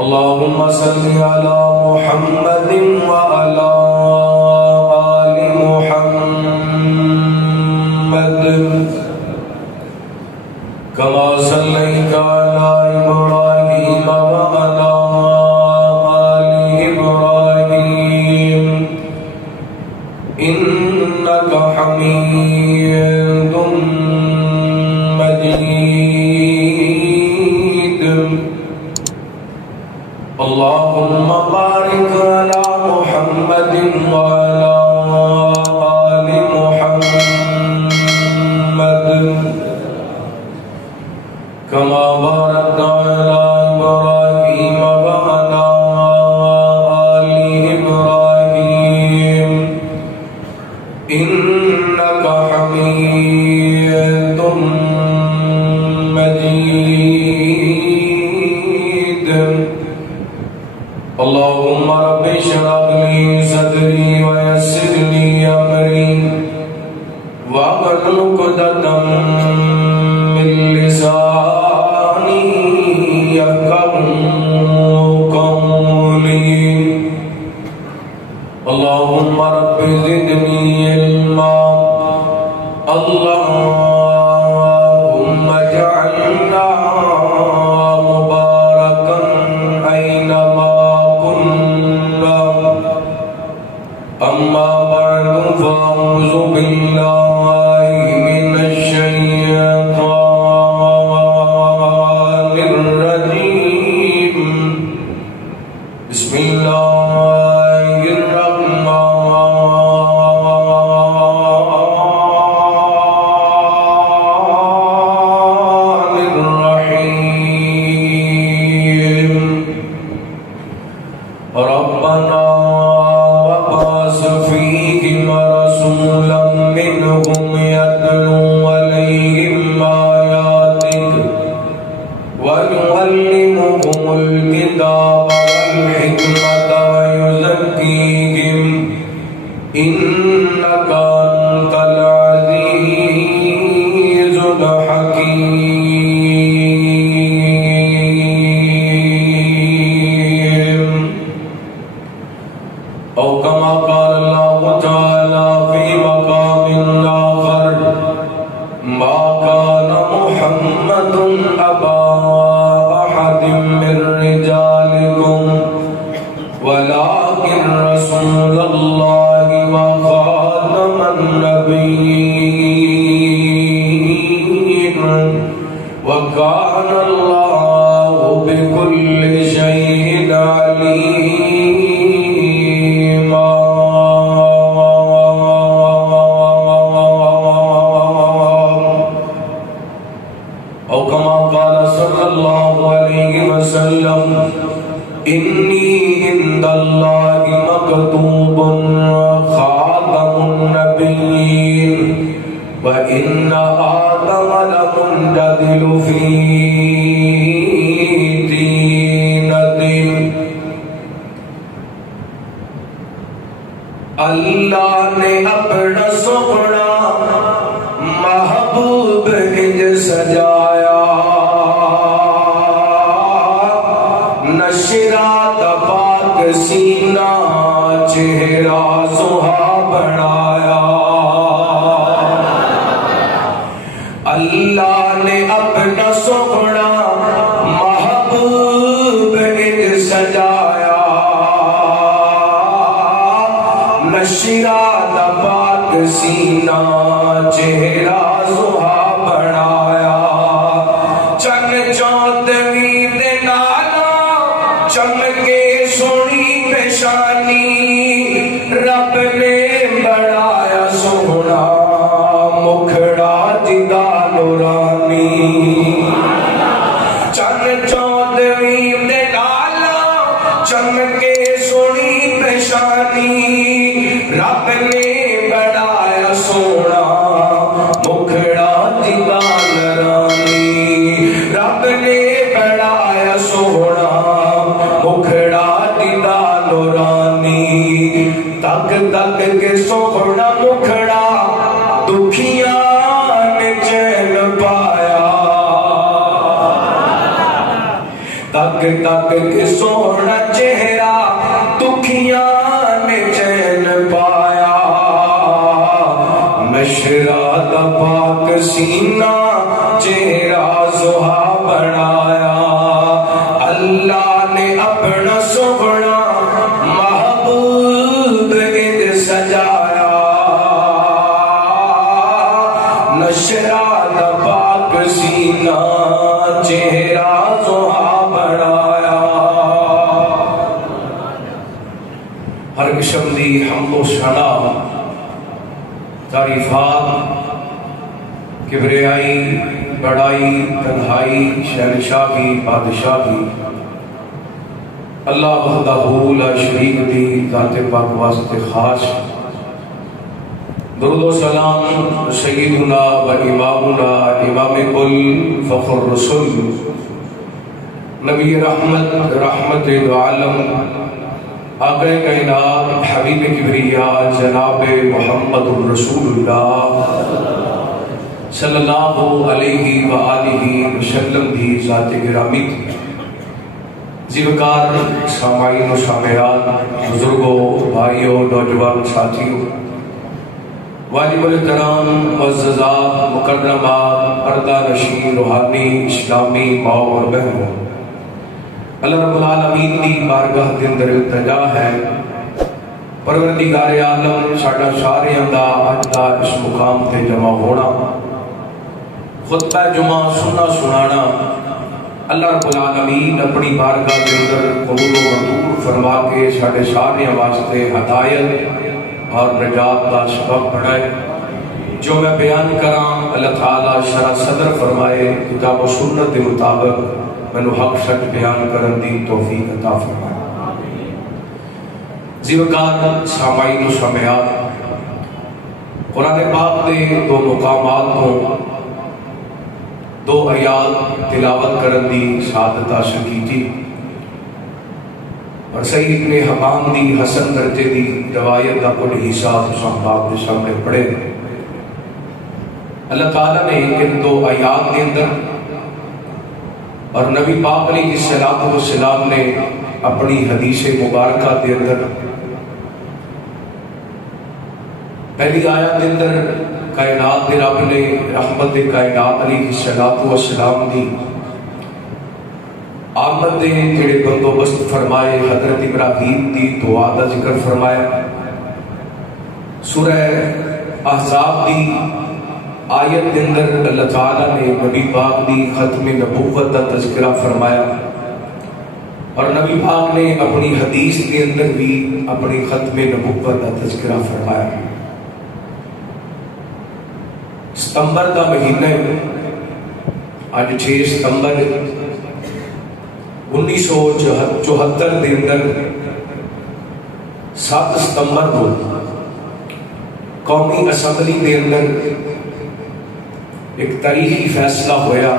اللهم صل على محمد وعلى آل محمد كما صليت على إبراهيم وعلى آل إبراهيم إنك حميد مجيد اللهم بارك على محمد وعلى آل محمد كما باركت على إبراهيم وعلى آل إبراهيم إنك حميد مجيد اللهم رب اشرح لي صدري ويسر لي أمري واحلل عقدة من لساني يفقهوا قولي اللهم رب زدني علما اللهم اجعلنا مباركا أينما كنا أما بعد فأعوذ بالله من الشيطان الرجيم بسم الله الرحمن الرحيم ربنا وابعث فيهم رسولا منهم يتلو عليهم آياتك ويعلمهم الكتاب والحكمة ويزكيهم إنك أنت العزيز الحكيم أو كما قال الله تعالى في مقام آخر ما كان محمد أبا أحد من رجالكم ولكن رسول الله وخاتم النبيين وكان الله بكل شيء عليما أو كما قال صلى الله عليه وسلم إني عند الله مكتوب خاتم النبيين وإن آدم لمنجدل في طينته اللہ نے اپنا سونا محبوب ہج سجایا نشرات پاک سینہ چہرہ سہا بنایا اللہ نے اپنا سونا محبوب ہج سجایا نشرات پاک سینہ چہرہ سہا بنایا چن چودویں دے نالا چمکے سونی پیشانی رب نے بنایا سونا مکھڑا جدا نورانی چن چودویں دے نالا چمکے سونی پیشانی رب نے بنایا سونا مکھڑا جدا نورانی رب نے بنایا سونا مکھڑا جدا نورانی تک تک کے سونا مکھڑا دکھیاں نے چین پایا تک تک کے سونا سونا چہرہ دکھیاں نے چین پایا نشرا دا پاک سینہ چہرہ زہا بنایا اللہ نے اپنا سونا محبوب گد سجایا نشرا دا پاک سینہ چہرہ زہا بنایا ہر قسم دی حمد و ثنا تعریفات کبریائی بڑائی تنہائی شہنشاہی بادشاہی اللہ وحدہ لا شریک دی ذات پاک واسطے خاص درود و سلام سیدنا و امامنا امام کل فخر الرسل نبی رحمت رحمت دو عالم آقا کائنات حبیب کبریا جناب محمد رسول اللہ صلی اللہ علیہ وآلہ وسلم بھی ذات گرامی زیوکار سامعین و سامعات بزرگوں بھائیوں نوجوان ساتھیوں واجب الکرام معززات مکرمات پردہ نشین روحانی اسلامی ماں اور بہنوں اللہ رب العالمین دی بارگاہ کے اندر التجا ہے پروردگار عالم ساڈا ساریاں دا اج دا اس مقام تے جمع ہونا خطبہ جمعہ سننا سنانا اللہ رب العالمین اپنی بارگاہ کے اندر قبول و منظور فرما کے ساڈے ساریاں واسطے ہدایت اور نجات دا سبب بنائے جو میں بیان کراں اللہ تعالی شرح صدر فرمائے کتاب و سنت کے مطابق منو حق سچ بیان کرن دی توفیق عطا فرمائے زیوکار سامعین و سامعات قرآن پاک دے دو مقامات کو دو آیات تلاوت کرن دی سعادت حاصل کی تھی اور سید ابن حبان دی حسن درجے دی روایت دا کل حصہ صحابہ کے سامنے پڑھے اللہ تعالیٰ نے ان دو آیات کے اندر اور نبی پاک علیہ السلام نے اپنی حدیث مبارکہ کے اندر پہلی آیت کے اندر کائنات کے رب نے رحمت کائنات علیہ السلام دی آمد دے جڑے بندوبست فرمائے حضرت ابراہیم دی دعا دا ذکر فرمایا سورہ احزاب دی آیت کے اندر اللہ تعالیٰ نے نبی پاک دی ختم نبوت کا تذکرہ فرمایا اور نبی پاک نے اپنی حدیث کے اندر بھی اپنی ختم نبوت کا تذکرہ فرمایا ستمبر کا مہینہ آج 6 ستمبر 1974 کے اندر 7 ستمبر کو قومی اسمبلی کے اندر ایک تاریخی فیصلہ ہویا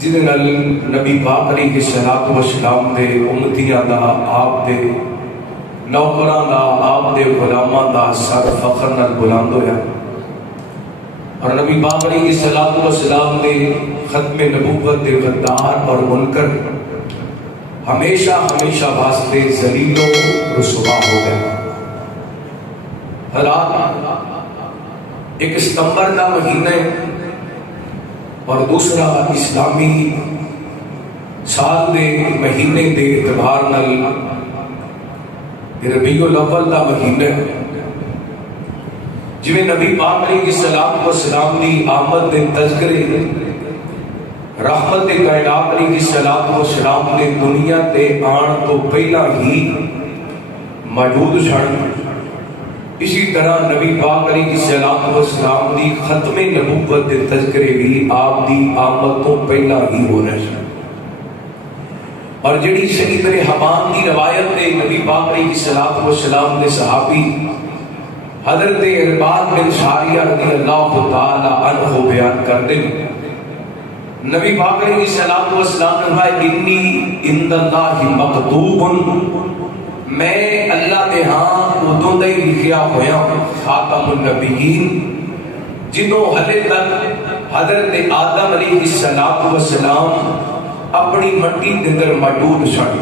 جن نال نبی پاک علیہ السلام دے امتیاں دا آپ دے نوکراں دا آپ دے غلاماں دا سر فخر نال بلند ہویا اور نبی پاک علیہ السلام دے ختم نبوت دے غدار اور منکر ہمیشہ ہمیشہ واسطے ذلیل و رسوا ہو گئے حالات ایک ستمبر کا مہینہ اور دوسرا اسلامی سال دے مہینے دے اعتبار نال ربیع الاول کا مہینہ جویں نبی پاک علیہ السلام دی آمد دے تذکرے رحمت کائنات علیہ السلام نے دنیا تے آن تو پہلا ہی موجود سن اسی طرح نبی پاک علیہ السلام دی ختم نبوت دے تذکرے بھی آپ دی آمد تو پہلا ہی ہو رہے ہیں اور جڑی سید ابن حبان دی روایت دے نبی پاک علیہ السلام دے صحابی حضرت ارباد بن ساریہ رضی اللہ تعالی عنہ بیان کر دیں نبی پاک علیہ السلام نے فرمایا انی عند اللہ مکتوب میں اللہ دے ہاں ادوں دا ہی لکھیا ہویا خاتم النبیین جنہوں حلے تک حضرت آدم علیہ السلام اپنی مٹی کے اندر موجود سن،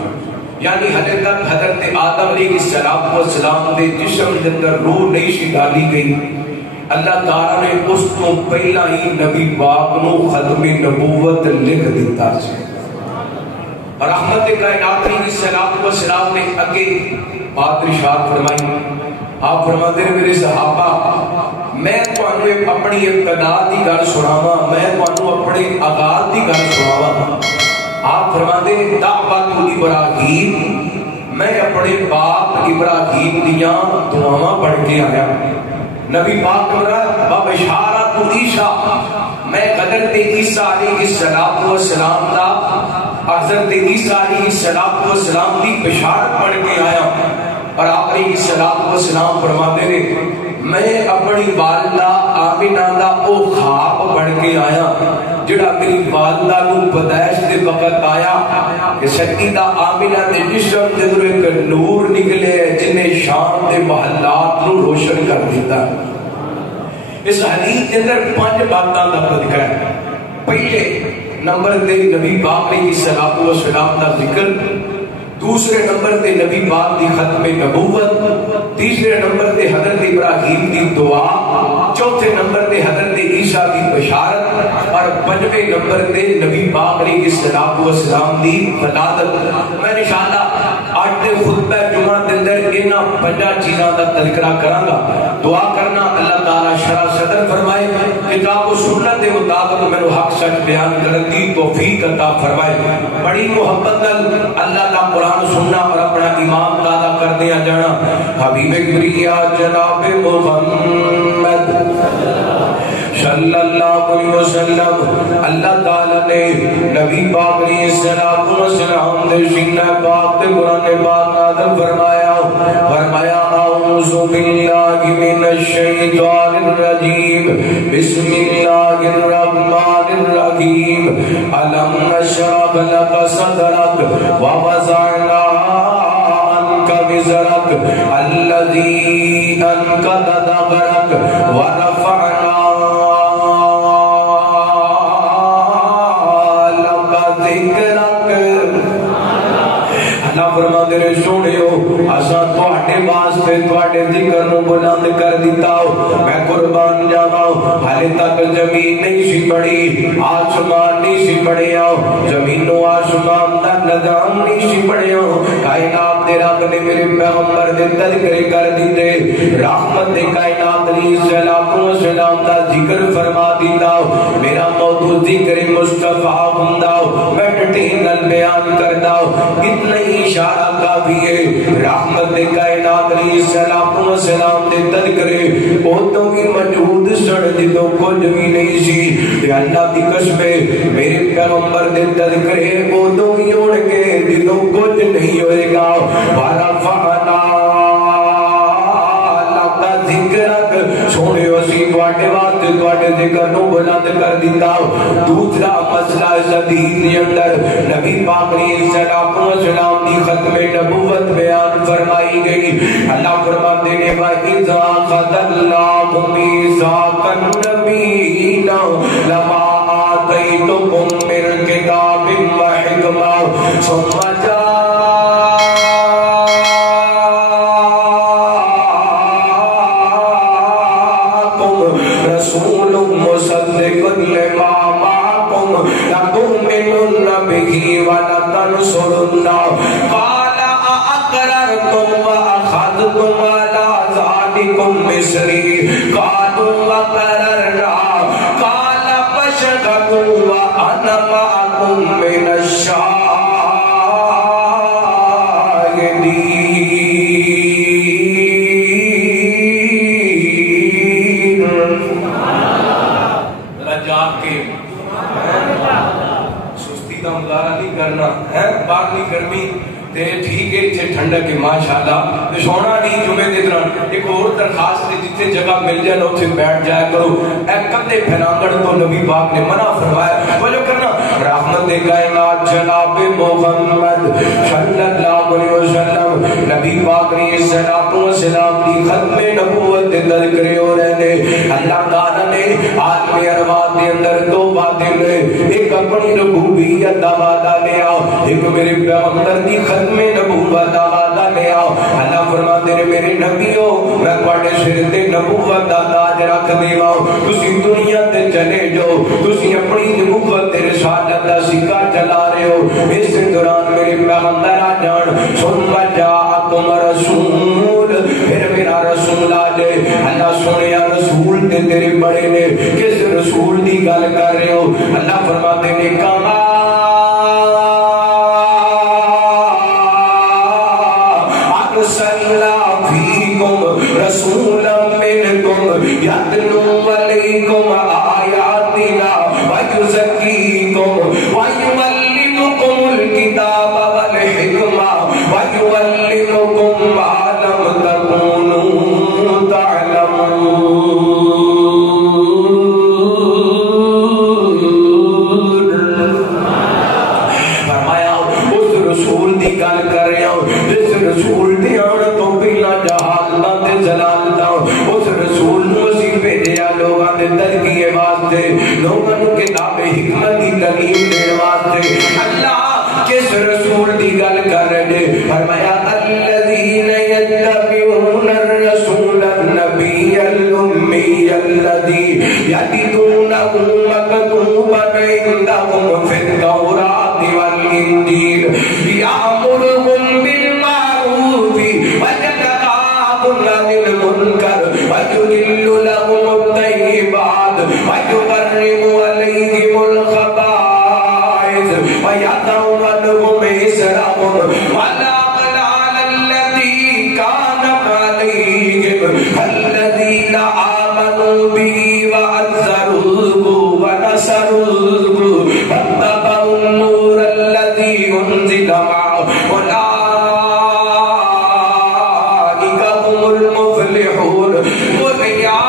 یعنی حضرت تک حضرت آدم علیہ السلام دے جسم کے اندر روح نہیں سی ڈالی گئی، اللہ تعالیٰ نے اس تو پہلا ہی نبی پاک نو ختم نبوت لکھ دیتا سی۔ رحمت کائنات علیہ السلام نے اگے بات ارشاد فرمائی، آپ فرماتے ہیں میرے صحابہ میں تانوں اپنی ابتدا دی گل سناواں، میں تانوں اپنے آغاز دی گل سناواں۔ آپ فرماتے ہیں دعوت ابراہیم، میں اپنے باپ ابراہیم دیاں دعاواں پڑھ کے آیا۔ نبی پاک فرمایا بشارت عیسیٰ، میں حضرت عیسیٰ علیہ السلام دا حضرت عیسیٰ علیہ السلام دی بشارت پڑھ کے آیا۔ اور آپ علیہ السلام فرماتے ہیں میں اپنی والدہ آمینہ دا او خواب پڑھ کے آیا جڑا میری والدہ نو پیدائش دے وقت آیا کہ سیدہ آمینہ دے جسم تے ایک نور نکلے جنہیں شام دے محلات نو روشن کر دیتا ہے۔ اس حدیث کے اندر 5 باتاں دا ذکر ہے۔ پہلے نمبر تے نبی پاک علیہ السلام دا ذکر، دوسرے نمبر تے نبی پاک دی ختم نبوت، تیسرے نمبر تے حضرت ابراہیم دی دعا، چوتھے نمبر تے حضرت عیسیٰ دی بشارت، اور 5ویں نمبر تے نبی پاک علیہ السلام دی ولادت۔ میں انشاءاللہ آج دے خطبہ جمعہ دے اندر انہاں 5 چیزاں دا تذکرہ کراں گا۔ دعا کرنا اللہ تعالی شرح صدر فرمائے، کتاب و سنت کے مطابق میرے حق سچ بیان کرنے کی توفیق عطا فرمائے۔ بڑی محبت اللہ کا قرآن سننا اور اپنا ایمان تازہ کر دیا جانا۔ حبیب کبریا جناب محمد صلی اللہ علیہ وسلم، اللہ تعالیٰ نے نبی پاک علیہ السلام دے سینہ پاک تے قرآن پاک نازل فرمایا اعوذ باللہ من الشیطان الرجیم بسم اللہ الرحمن الرحیم الم نشرح لک صدرک ووضعنا عنک وزرک الذی انقض ظہرک ورفعنا فرماتے نے سنیو اساں تواڈے واسطے تواڈے ذکر نو بلند کر دیتا میں قربان جاواں حالے تک زمین نہیں سی پڑی آسمان نہیں سی پڑیا زمین و آسمان دا نظام نہیں سی پڑیا کائنات دے رب نے میرے پیغمبر دے تذکرے کر دیتے رحمت دے کائنات علیہ السلام دا ذکر فرما دیتا میرا موضوع ذکر مصطفیٰ ہوندا میں ڈیٹیل بیان کردا کتنے اشارہ کافی ہے رحمت کائنات علیہ السلام دے تذکرے اوتوں بھی موجود سن جدوں کچھ بھی نہیں سی تے اللہ دی قسم میرے پیغمبر دے تذکرے اوتوں بھی ہون گے جدوں کچھ نہیں ہوئے گا ورفعنا لک ذکرک سونے اسی تواڈے واسطے تواڈے ذکر نو بلند کر دیتا دوسرا مسئلہ حدیث دے اندر نبی پاک علیہ السلام دی ختم نبوت بیان فرمائی گئی اللہ فرماتے ہیں وَإِذَا أَخَذَ اللَّهُ مِيثَاقَ النَّبِيِّينَ لَمَا آتَيْتُكُم مِّن كِتَابٍ وَحِكْمَةٍ ثُمَّ ٹھنڈک ہے ماشاءاللہ سونا نہیں جمعے دے دوران ایک اور درخواست ہے جتنے جگہ مل جائے نا اتنے بیٹھ جایا کرو اے کندے پھیلاندڑ تو نبی پاک نے منع فرمایا توجہ کرنا رحمت کائنات جناب محمد صلی اللہ علیہ وسلم نبی پاک علیہ السلام کی ختم نبوت دے تذکرے ہو رہے ہیں اللہ تعالی نے عالم ارواح دے اندر دو باتیں نے، ایک اپنی ربوبیت دا وعدہ لیا، ایک میرے پیغمبر دی ختم نبوت دا وعدہ لیا۔ اللہ فرماتے ہیں میرے نبیوں میں تواڈے سر تے نبوت دا تاج رکھ دیواں، تسی دنیا تے چلے جاؤ، تسی اپنی نبوت تے رسالت دا سکہ چلا رہے ہو، اس دوران میرے پیغمبر آ جان، ثم جاءکم رسول، پھر میرا رسول آ جائے۔ اللہ سنیا رسول تے تیرے بڑے نے، کس رسول دی گل کر رہے ہو؟ اللہ فرماتے نے کہا ارسلنا فیکم رسولا منکم یتلو علیکم آیاتنا ویزکیکم ویعلمکم الکتاب والحکمہ ویعلمکم ما لم تکونوا تعلمون۔ فرمایا اس رسول دی گل کر رہا ہوں جس رسول دی آن تو پہلا جہالتاں تے جلالتاں، اس رسول نو اسی بھیجیا لوگاں دے ترقی واسطے، لوگاں نو کتاب حکمت دی تعلیم دین واسطے۔ اللہ کس رسول دی گل کر رہے ہیں؟ فرمایا الذین یتبعون الرسول النبی الامی الذی یجدونہ مکتوبا عندہم فی التوراۃ والانجیل یأمرہم بالمعروف وینہاہم عن المنکر ویحل لہم الطیبات ویحرم علیہم الخبائث ویضع عنہم إصرهم والأغلال التي كانت عليهم الذين آمنوا به وعزروه ونصروه واتبعوا النور الذي أنزل معه أولئك هم المفلحون۔ قل يا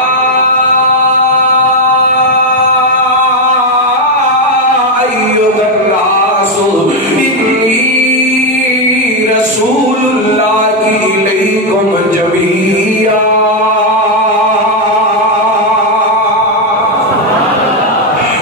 أيها الناس إني رسول اللہ إلیکم جمیعا۔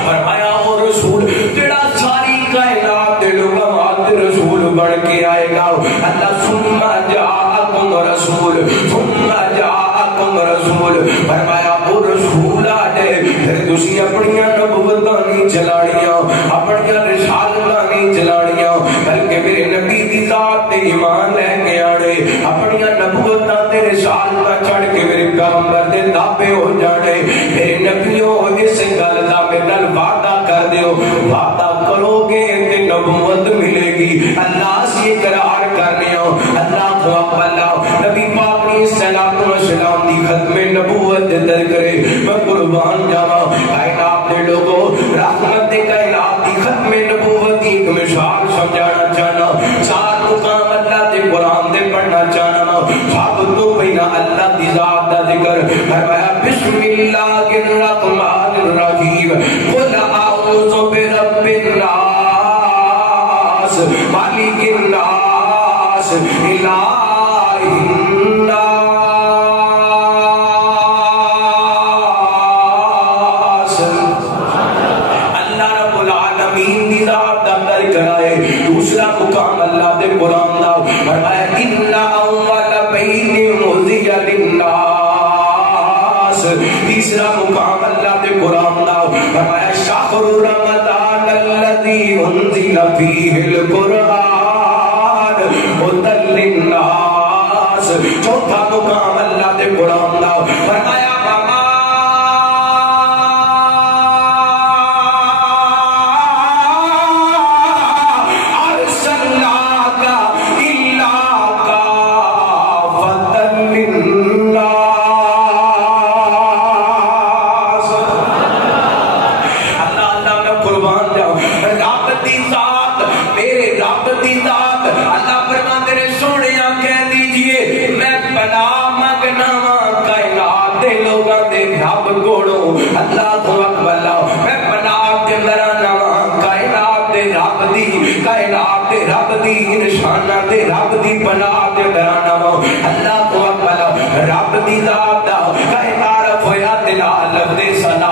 فرمایا وہ رسول جڑا ساری کائنات دے لوگاں واسطے رسول بن کے آئے گا۔ اللہ ثم جاءکم رسول، ثم جاءکم رسول، فرمایا وہ رسول آ جائے پھر تسی اپنیاں نبوتاں نہیں چلانیاں، اپنیاں رسالتاں نہیں چلانیاں، بلکہ میرے نبی دی ذات تے ایمان لے کے آنے، اپنیاں نبوتاں تے رسالتاں چڑھ کے میرے پیغمبر دے تابع ہو جانے۔ میرے نبیوں اس گل دا میرے نال وعدہ کر دیو، وعدہ کرو گے تے نبوت ملے گی۔ اللہ سے اقرار کرنے ہو، اللہ کو اللہ نبی پاک نے صلوات و سلام دی ختم نبوت در کرے۔ میں قربان جاواں کائنات دے لوگوں، رحمت دے کائنات دی ختم نبوت دی ایک مثال سمجھانا چاہنا، چار مقام اللہ دے قرآن دے پڑھنا چاہنا۔ سب تو پہلا اللہ دی ذات دا ذکر، فرمایا بسم اللہ الرحمن الرحیم، قل اعوذ برب الناس مالک الناس الہ الناس۔ اللہ رب العالمین دی ذات دا ذکر ہے۔ دوسرا مقام اللہ دے قرآن دا، فرمایا ان اول بیت وضع للناس۔ تیسرا مقام اللہ دے قرآن دا، فرمایا شہر رمضان الذی انزل فیہ القرآن ھدی للناس۔ چوتھا مقام اللہ دے قرآن دا، فرمایا نشانہ دے رب دی پناہ دے ڈرانا وا اللہ کو اکبر رب دی ذات دا کائنات ہویا تے لفظ ثنا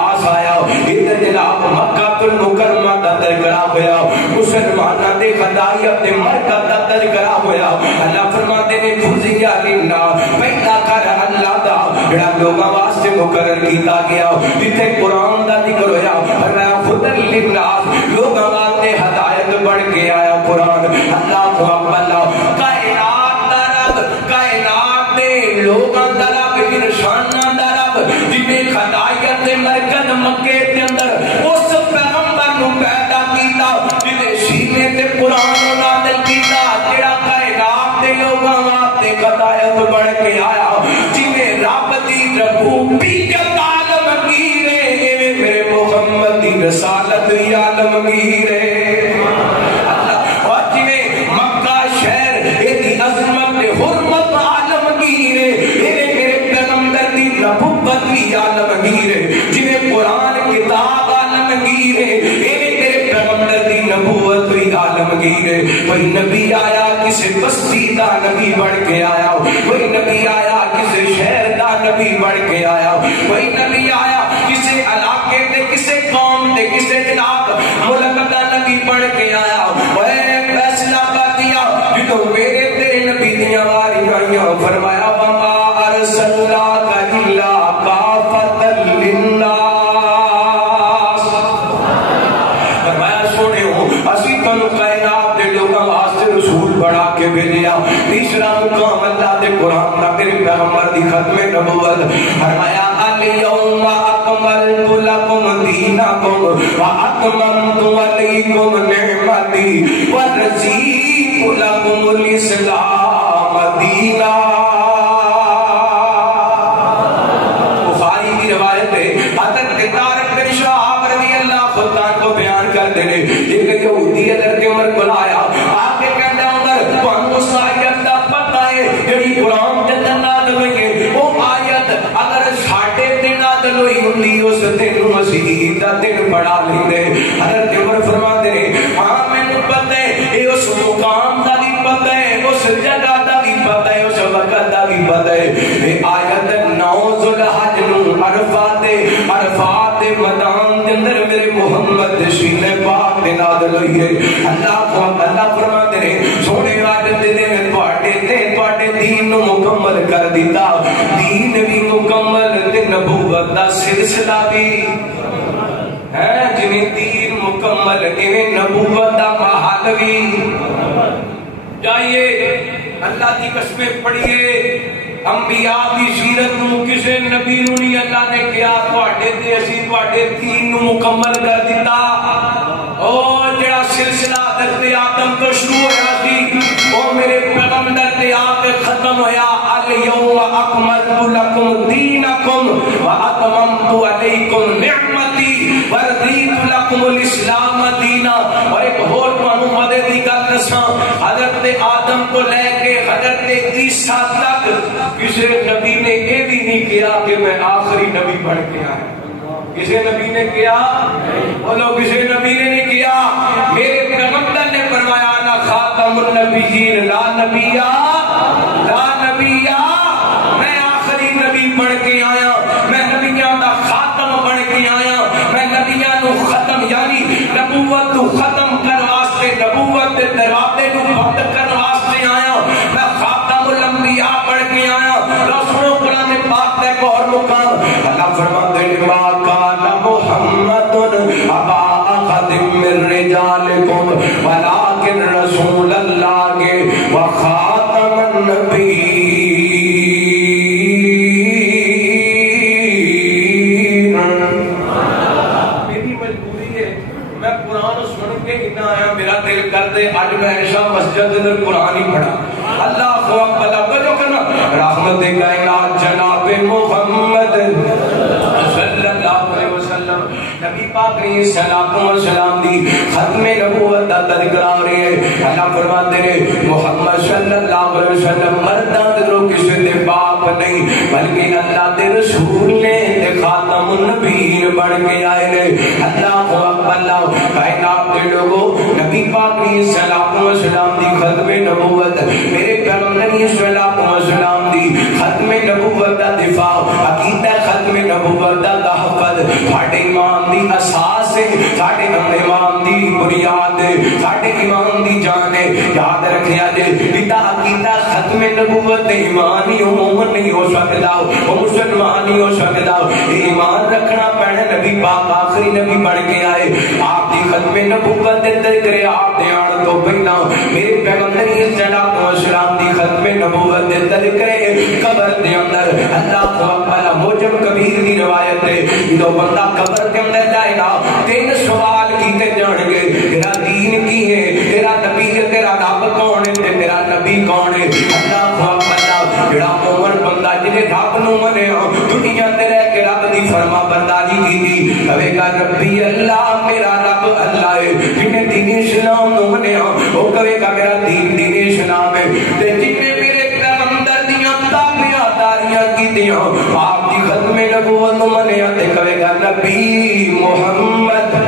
ہویا اللہ فرماتے نے فزیا لنا پیدا کر اللہ دا جڑا لوگاں واسطے مقرر کیتا گیا جتھے قرآن دا ذکر ہویا فرمایا خدل للناس لوگاں واسطے ہدایت بن کے آیا قرآن اللہ اکبر کائنات دا رب کائنات دے لوگاں دا رب انساناں دا رب جنہیں ہدایت دے مرکز مکے دے اندر اس پیغمبر نو پیدا کیتا جنہیں سینے تے قرآن نازل کیتا جڑا کائنات دے لوگاں واسطے ہدایت بن کے آیا جنہیں رب دی ربوبیت عالمگیر ہے میرے محمد دی رسالت عالمگیر ہے اور جنہیں مکہ شہر ایدی عظمت حرمت عالمگیر ہے میرے پیغمبر دی ربوبت بھی عالمگیر ہے جنہیں قرآن کتاب عالمگیر ہے میرے پیغمبر دی نبوت بھی عالمگیر ہے کوئی نبی آیا کسی بستی دا نبی بڑھ کے آیا کوئی نبی آیا کسی شہر دا نبی بڑھ کے آیا کوئی نبی آیا کسی علاقے دے کسی قوم دے کسی جناب ملک دا نبی بڑھ کے آیا فیصلہ کر دیا جدو میرے تیرے نبی دیاں واری آئیاں فرمایا وما ارسلناک الا کافۃ للناس فرمایا سونے ہو اسی تنو کائنات دے لوگاں واسطے رسول بڑھا کے بھیجیا تیسرا مقام اللہ دے قرآن دا میرے پیغمبر دی ختم نبوت فرمایا الیوم اکملت لکم دینکم واتممت علیکم نعمتی ورضیت لکم الاسلام دینا بخاری کی روایت ہے حضرت طارق بن شہاب رضی اللہ عنہ کو بیان کرتے ہیں ایک یہودی حضرت عمر کو لایا آپ کے کہتے ہیں عمر تو اس آیت دا پتہ ہے جڑی قرآن کے اندر نازل ہوئی ہے وہ آیت اگر ساڑھے دن نازل ہوئی ہوندی اس دن مسیح دا دن پڑھا لیندے حضرت عمر فرماتے ہیں ہاں میں نے پتہ ہے یہ اس مقام دا بھی پتہ ہے اس جگہ دا بھی پتہ ہے اس وقت دا بھی پتہ ہے یہ آیت 9 ذوالحج نو عرفات میدان کے اندر میرے محمد شین پاک دے نازل ہوئی ہے اللہ فرماتے ہیں سونے عادت دے نے دین نو مکمل کر دیتا دین بھی مکمل تے نبوت دا سلسلہ بھی ہے جنہیں دین مکمل انہیں نبوت دا محل بھی جائیے اللہ کی قسمیں پڑھیے انبیاء کی سیرت نو کسے نبی نو نہیں اللہ نے کیا تواڈے تے اسی تواڈے دین نو مکمل کر دیتا او جڑا سلسلہ حضرت آدم تو شروع ہویا سی او میرے پیغمبر تے آ کے ختم ہویا الیوم اکملت لکم دینکم واتممت علیکم نعمتی ورضیت لکم الاسلام دینا اور ایک اور تانوں مدے دی گل دساں حضرت آدم کو لے کے حضرت عیسیٰ تک کسی نبی نے یہ بھی نہیں کیا کہ میں آخری نبی بن کے آیا کسی نبی نے کیا بولو کسی نبی نے نہیں کیا میرے پیغمبر نے فرمایا نا خاتم النبیین لا نبیہ میں آخری نبی بن کے آیا میں نبیوں دا خاتم بن کے آیا میں نبیوں نو ختم یعنی نبوت تو ختم کر واسطے نبوت دے دروازے نو بند کر واسطے آیا میں خاتم الانبیاء بن کے آیا رسولوں قرآن پاک دے ایک اور مقام اللہ فرماتے ہیں ما کان محمد ابا احد من رجالکم ولکن رسول اللہ وخاتم النبیین میرا دل کردے آج میں ایشا مسجد در قرآن ہی پڑھا اللہ اکبر بلو کرنا رحمت کائنات جناب محمد صلی اللہ علیہ وسلم نبی پاک نے صلاۃ و سلام دی ختم نبوت دا تذکرہ ہو رہی ہے اللہ فرماتے ہیں محمد صلی اللہ علیہ وسلم مرداں دے کسی دے باپ نہیں بلکہ اللہ دے رسول نے خاتم النبیین بن کے آئے نے اللہ اکبر کائنات کے لوگوں نبی پاک نے صلاۃ و سلام دی ختم نبوت میرے پیغمبر نے صلاۃ و سلام دی ختم نبوت دا دفاع عقیدہ ختم نبوت دا تحفظ پھاڑے ایمان دی اساس اساس ہے ساڈے ایمان دی بنیاد ہے ساڈے ایمان دی جان ہے یاد رکھیا جے بتا کیتا ختم نبوت ایمان ہی مومن نہیں ہو سکدا وہ مسلمان نہیں ہو سکدا ایمان رکھنا پینا نبی پاک آخری نبی بن کے آئے آپ دی ختم نبوت دے ذکر آپ دے آن تو پہلا میرے پیغمبر صلی اللہ علیہ وسلم دی ختم نبوت دے ذکر قبر دے اندر اللہ اکبر موجب کبیر دی روایت ہے جو بندہ قبر کے اندر جائے گا تین سوال کیتے جان گے تیرا دین کی ہے تیرا نبی ہے تیرا رب کون ہے تیرا نبی کون ہے اللہ اکبر جڑا مومن بندہ جنے رب نو منیا دنیا تے رہ کے رب دی فرما برداری کیتی کہے گا ربی اللہ میرا رب اللہ ہے جنے دین اسلام نو منیا وہ کہے گا میرا دین اسلام ہے تے جنے میرے پیغمبر دیاں تابعداریاں کیتیاں آپ دی ختم نبوت نو منیا تے کہے گا نبی محمد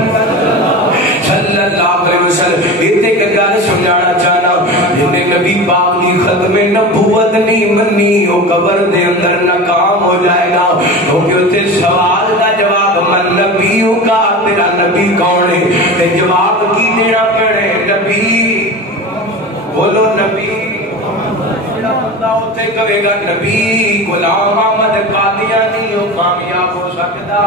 صلی اللہ علیہ وسلم ایتے کہ گل سمجھانا چاہنا جنہیں نبی پاک دی ختم نبوت نہیں منی وہ قبر دے اندر ناکام ہو جائے گا کیونکہ اسے سوال کا جواب من نبیوں کا تیرا نبی کون ہے تے جواب کی دینا پڑے نبی بولو نبی اتنے کہے گا نبی غلام احمد قادیانی وہ کامیاب ہو سکتا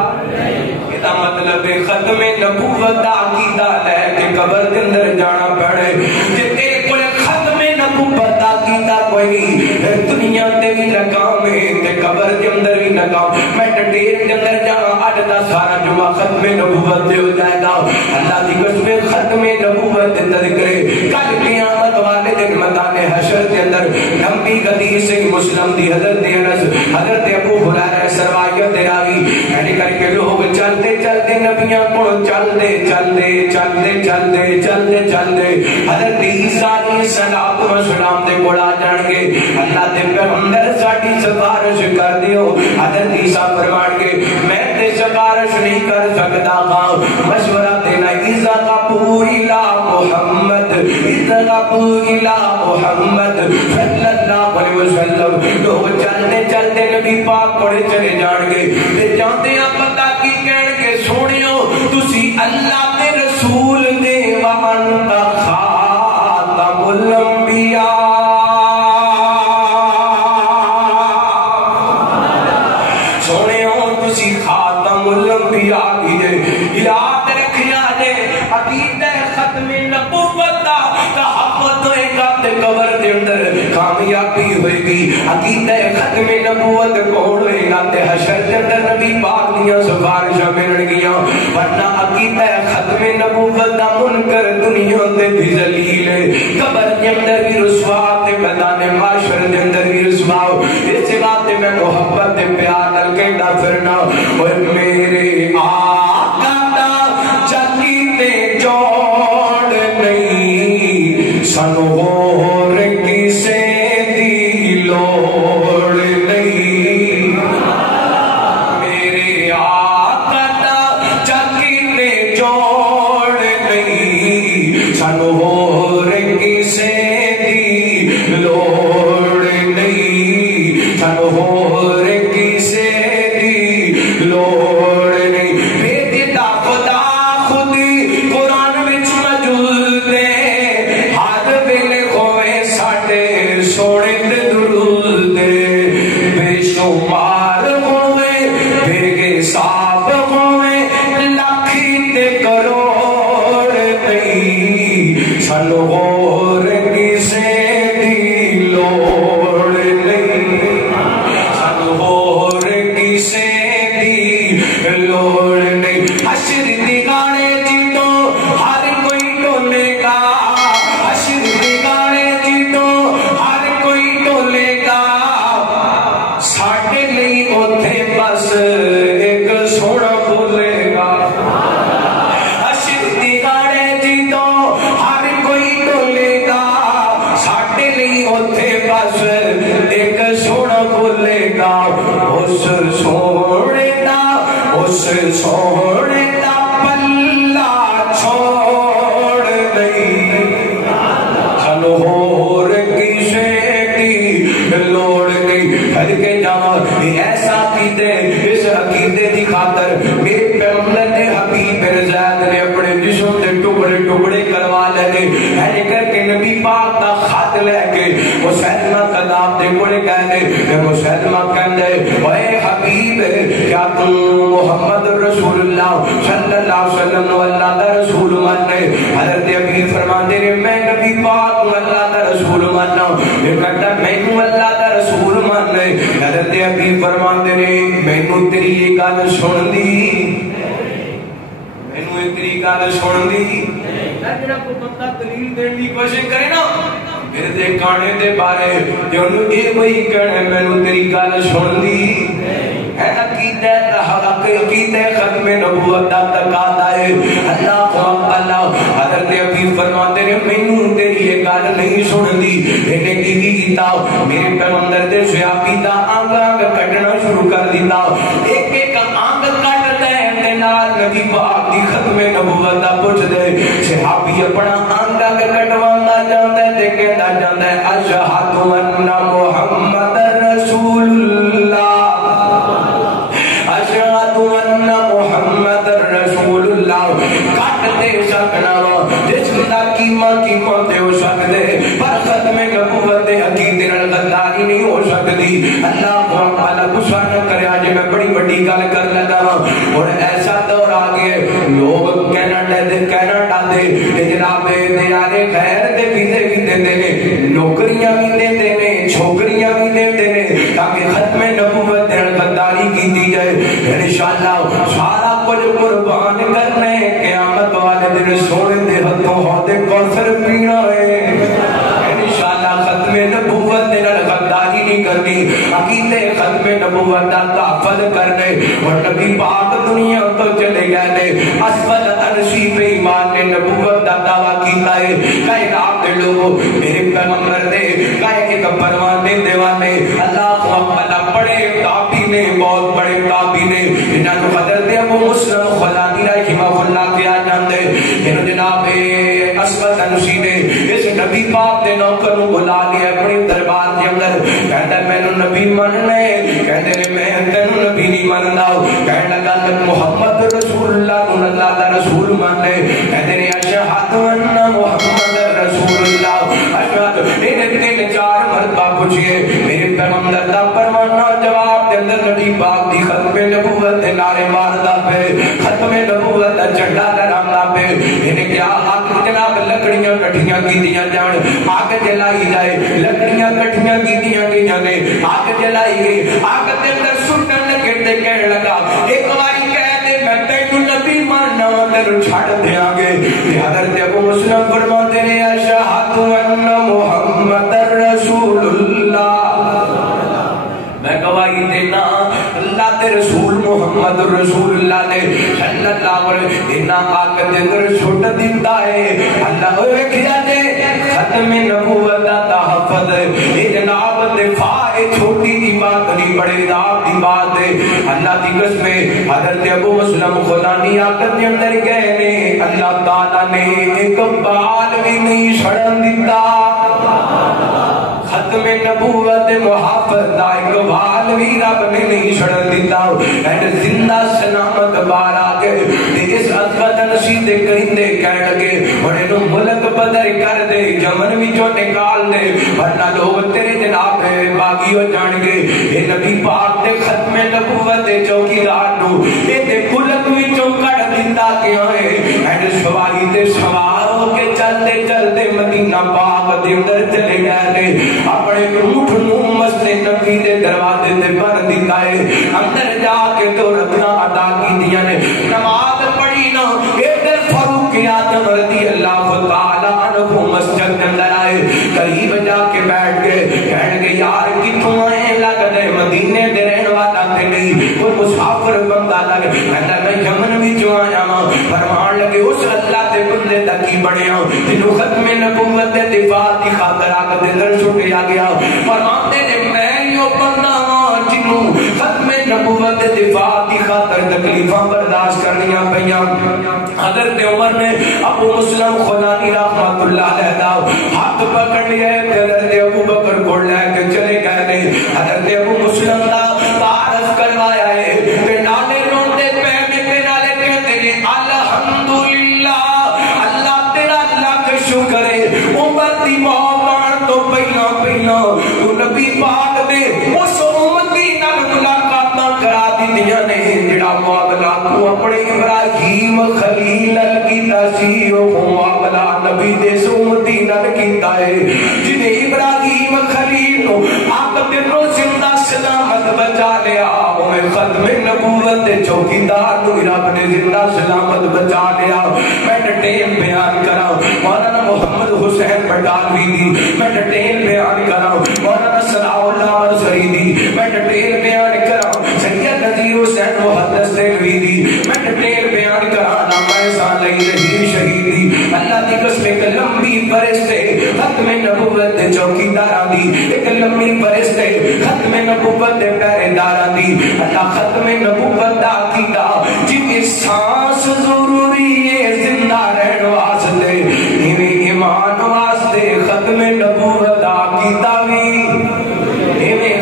یہ مطلب ختم نبوت دا عقیدہ لے کے قبر کے اندر جانا پڑے جتے کوئی ختم نبوت دا عقیدہ کوئی نہیں دنیا تے بھی ناکام ہے تے قبر کے اندر بھی ناکام میں ڈیٹ کے اندر جانا اج دا سارا جمعہ ختم نبوت دے ہو جائے گا اللہ دی قسم ختم نبوت دے ذکر کل قیامت والے دن میدان حشر کے اندر لمبی حدیث مسلم دی حضرت انس حضرت ابو ہریرہ روایت راوی یعنی کر کے لوگ چلتے چلتے نبیوں کو چلتے حضرت عیسیٰ علیہ السلام دے کول آ جان گے اللہ دے پیغمبر ساڈی سفارش کر دیو حضرت عیسیٰ فرمان گے میں تے سفارش نہیں کر سکتا ہاں مشورہ دینا عیسیٰ کا پوری لا محمد عیسیٰ کا پوری لا محمد صلی اللہ علیہ وسلم لوگ چلتے چلتے نبی پاک پڑے چلے جان گے تے جانتے ہیں پتہ کی کہن کے سونیو تسی اللہ کے رسول دے وانت خاتم الانبیاء سونیو تسی خاتم الانبیاء دے یاد رکھیا جے عقیدہ ختم نبوت دا تحفظ ہوئے گا تے قبر دے اندر کامیابی ہوئے گی عقیدہ ختم نبوت کون ہوئے گا تے حشر دے اندر نبی پاک دیاں سفارشاں ملن گیاں ورنہ عقیدہ ختم نبوت دا منکر دنیا تے بھی ذلیل ہے قبر دے اندر بھی رسوا تے میدان معاشر دے اندر بھی رسوا اس بات میں محبت پیار نال کہندا پھرنا اوے میرے آقا دا چلی تے جوڑ نہیں سانو ہور کسے دی لوڑ نہیں میرے آقا دا چلی تے جوڑ نہیں سانو ہور کسے دی لوڑ نہیں سانو ہور کسے دی لوڑ نہیں بے خدا خودی قرآن وچ موجود ہے ہر ویلے ہوئے ساڈے سونے تے درود بے شمار ہوئے بے حساب ہوئے لاکھی تے کروڑ نہیں سانو ہور کسے دی لوڑ نہیں سانو ہور کسے دی لوڑ نہیں حشر دی گانے جیتوں ہر کوئی ڈولے گا حشر دی گانے جیتوں ہر کوئی ڈولے گا ساڈے لئی اوتھے بس ایک سونا بولے گا حشر دی گانے جیتوں ہر کوئی ڈولے گا ساڈے لئی اوتھے بس ایک سونا بولے گا اس سونے دا پلہ چھوڑ نہیں سانو ہور کسے دی لوڑ نہیں پھر کے جاواں ایسا عقیدے اس عقیدے دی خاطر میرے پیغمبر نے حبیب رضا گئے نے مسلمہ کہندے اے حبیب کیا تم محمد رسول اللہ صلی اللہ علیہ وسلم نو اللہ دا رسول ماننے؟ حضرت ابی فرماندے نے میں نبی پاک نو اللہ دا رسول ماننا، یہ کہتا مینوں اللہ دا رسول ماننے۔ حضرت ابی فرماندے نے مینوں تیری یہ گل سن دی، مینوں تیری گل سن دی، جڑا کو بندہ دلیل دین دی کوشش کرے نا میرے دے کانے دے بارے جو انہوں اے وہی کہنے مینوں تیری گل سن دی ہے عقیدہ حق عقیدہ ختم نبوت دا تقاضا ہے۔ اللہ اللہ حضرت ابی فرماتے ہیں مینوں تیری یہ گل نہیں سن دی، اینے کی کیتا میرے پیغمبر دے صحابی دا انگ انگ کٹنا شروع کر دیتا، ایک ایک انگ کٹدا ہے تے نال نبی پاک دی ختم نبوت دا پوچھ دے صحابی اپنا انگ انگ کٹواندا جاندا ہے تے کہندا جاندا ہے اشہد ان محمد رسول اللہ، اشہد ان محمد رسول اللہ۔ کٹ دے سکنا جس دا کیما تے ہو سکدے پر ختم نبوت دے عقیدے نال غداری نہیں ہو سکدی۔ اللہ تعالی غصہ نہ کرے اج میں بڑی بڑی گل کر لگا اور ایسا دور آ گیا لوگ کینیڈا دے جناب دیارے خیر دے ویزے بھی دیندے نے، نوکریاں بھی دیندے نے، چھوکریاں بھی دیندے نے تاکہ ختم نبوت دے غداری کیتی جائے۔ انشاءاللہ سارا کچھ قربان کرنے قیامت والے دن سونے دے ہتھوں حوض کوثر پینا ہے۔ انشاءاللہ ختم نبوت دے غداری نہیں کرنی، عقیدے ختم نبوت دا تحفظ کرنے۔ اور نبی پاک دنیا تو چلے گئے نے، اسفل عرشی پہ ایمان نے نبوت دا دعویٰ کیتا ہے۔ کائنات دے لوگوں میرے پیغمبر دے کائے ایک پروانے دیوانے اللہ تعالی بڑے تابی نے، بہت بڑے تابی نے، انہاں نو حضرت ابو مسلم خلانی رحمہ اللہ کیا جاندے انہوں جناب اسفل عرشی نے اس نبی پاک دے نوکر نو بلا لیا اپنے دربار دے اندر، کہندا مینوں نبی مننے، کہندے میں تینوں نبی نہیں مندا، کہنے لگا محمد رسول اللہ نو اللہ دا رسول ماننے، کہندے نے اشہد ان محمد رسول اللہ، اشہد انہیں تین چار مرتبہ پوچھئے میرے پیغمبر دا پروانہ جواب دے اندر نبی پاک دی ختم نبوت دے نعرے ماردا پے، ختم نبوت دا جھنڈا لہراتا پے۔ انہیں کیا آگ جناب لکڑیاں کٹھیاں کیتیاں جان، آگ جلائی جائے، لکڑیاں کٹھیاں کیتیاں کی جانے، آگ جلائی گئی، آگ دے اندر سٹن لگے تے کہنے لگا ایک باری کہہ دے میں تینوں نبی ماننا تینوں چھڑ دیاں گے۔ حضرت ابو مسلم فرماتے ہیں اشہد ان محمد رسول اللہ، میں گواہی دینا اللہ دے رسول محمد رسول اللہ نے صلی اللہ علیہ وسلم آگ دے اندر چھوٹ دیتا ہے۔ اللہ ہوئے کیا دے ختم نبوت دا تحفظ، یہ جناب دفاع چھوٹی دی بات نہیں بڑے آپ دی بات ہے۔ اللہ دی قسم حضرت ابو مسلم خلانی آگ دے اندر گئے نے، اللہ تعالیٰ نے ایک بال بھی نہیں سڑن دیتا، ختم نبوت محافظ دا ایک بال بھی رب نے نہیں سڑن دیتا، اینڈ زندہ سلامت بار آگے اس عظمت نشید کرندے کہنے لگے اور انہوں ملک بدر کر دے، جمن بھی جو نکال دے ورنہ لوگ تیرے جناب باغی ہو جان گے۔ یہ نبی پاک دے ختم نبوت چوکی دار نو یہ دے ملک بھی جو کڑ دیتا کیا ہے، اینڈ سواری دے سوار ہو کے چلتے چلتے مدینہ پاک دے اندر چلے گئے، اپنے اونٹ نو مسجد نبی دے دروازے تے بن دیتا ہے، اندر جا کے تو رکھنا عطا کی دیا نے، نماز پڑھی نا ادھر فاروق اعظم رضی اللہ تعالی عنہ مسجد کے اندر آئے، قریب جا کے بیٹھ گئے، کہنے گے یار کتوں آئے لگ دے مدینے دے رہن والا تے نہیں کوئی مسافر بندہ لگ، کہتا میں یمن بھی جو آیا ہاں، فرمان لگے اس اللہ تے بندے تک ہی بڑے ہوں جنہوں ختم نبوت دے دفاع دی خاطر آگ دے در چھوٹے آ گیا، فرماتے نے میں یوں بندہ ہوں جنہوں ختم نبوت دے دفاع دی خاطر تکلیفاں برداشت کرنیاں پہیاں۔ حضرت عمر نے ابو مسلم خلانی رحمت اللہ علیہ دا ہاتھ پکڑ لیا ہے، حضرت ابو بکر کو لے کے چلے گئے نے، حضرت ابو مسلم دا تعارف کروایا ہے، کہ نالے روندے پہنے پہ نالے کہتے ہیں الحمدللہ اللہ تیرا لاکھ شکر ہے، عمر دی موت آن تو پہلا پہلا تو نبی پاک دے نو آپ دنوں زندہ سلامت بچا لیا میں ختم نبوت چوکیدار نو رب نے زندہ سلامت بچا لیا میں ڈیٹیل بیان کرا مولانا محمد حسین بٹالوی دی میں ڈیٹیل بیان کرا مولانا صلاح اللہ منصری دی میں ڈیٹیل بیان کرا سید نذیر حسین محدث دہلوی دی میں ڈیٹیل بیان کرا علامہ احسان علی رحیم شہید دی اللہ دی قسم ایک لمبی فہرست ہے ختم نبوت چوکیدار دی ایک لمبی فہرست ہے ختم نبوت پہرے دار دی اللہ ختم نبوت دا عقیدہ جن سانس ضروری ہے زندہ رہن واسطے ایمان واسطے ختم نبوت دا عقیدہ بھی